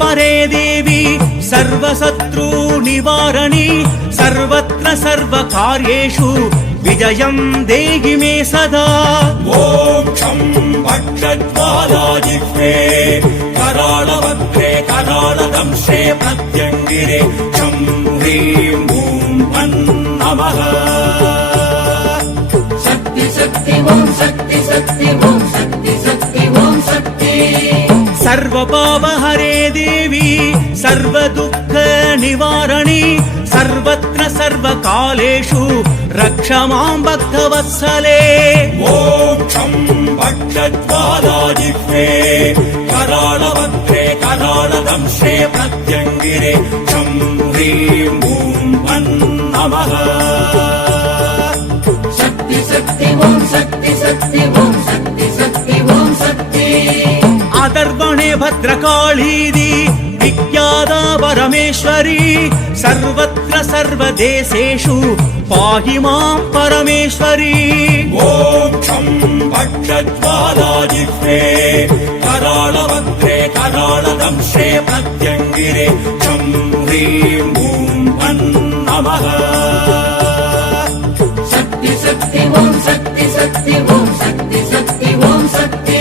परे देवी सर्वशत्रु निवारणी सर्वत्र सर्वकार्येषु विजयं देहि मे सदा। मोक्षं भक्षज्वालाजिह्वे कराळवक्त्रे कराळदंशे प्रत्यङ्गिरे चं ह्रीं भूं फन् नमः। शक्ति शक्ति ओं शक्ति शक्ति ओं शक्ति शक्ति ओं शक्ति। सर्वपापहरे देवी सर्वदुःख निवारणी सर्वत्र सर्वकालेषु रक्ष मां भक्तवत्सले। मोक्षं भक्षज्वालाजिह्वे कराळवक्त्रे कराळदंशे प्रत्यङ्गिरे चं ह्रीं भूं फन् नमः। शक्ति शक्ति ओं शक्ति शक्ति ओं शक्ति शक्ति ओं शक्ति। अदर्पणे भद्रकाळीति विख्याता परमेश्वरी सर्वत्र सर्वदेशेषु पाहि मां परमेश्वरी। मोक्षं भक्षज्वालाजिह्वे कराळवक्त्रे कराळदंशे प्रत्यङ्गिरे चं ह्रीं भूं फन् नमः। शक्ति शक्ति ओं शक्ति शक्ति ओं शक्ति शक्ति ओं शक्ति।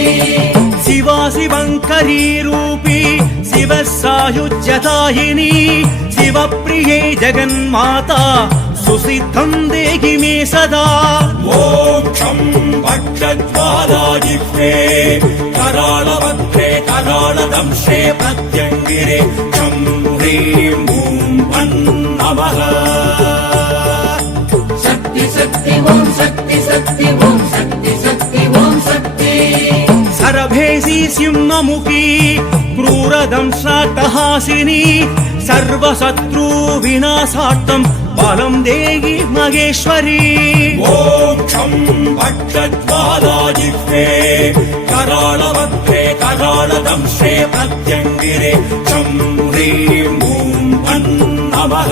शिवा शिवङ्करी रूपी शिव सायुज्यदायिनी शिवप्रिये जगन्माता सुसिद्धं देहि मे सदा। मोक्षं भक्षज्वालाजिह्वे कराळवक्त्रे कराळदंशे प्रत्यङ्गिरे चं ह्रीं भूं फन् नमः। शक्ति शक्ति ओं शक्ति शक्ति ओं शक्ति शक्ति ओं शक्ति। सरभेसी सिंहमुखी क्रूरदंशाट्टहासिनी सर्वशत्रु विनाशार्थं बलं देहि महेश्वरी। मोक्षं भक्षज्वालाजिह्वे कराळवक्त्रे कराळदंशे प्रत्यङ्गिरे चं ह्रीं भूं फन् नमः।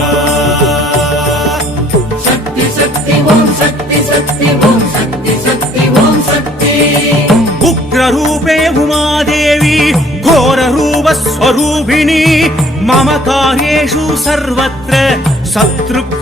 शक्ति शक्ति ओं शक्ति शक्ति ओं शक्ति शक्ति ओं शक्ति। उग्ररूपे उमादेवी घोररूपस्वरूपिणी मम कार्येषु सर्वत्र शत्रुघ्न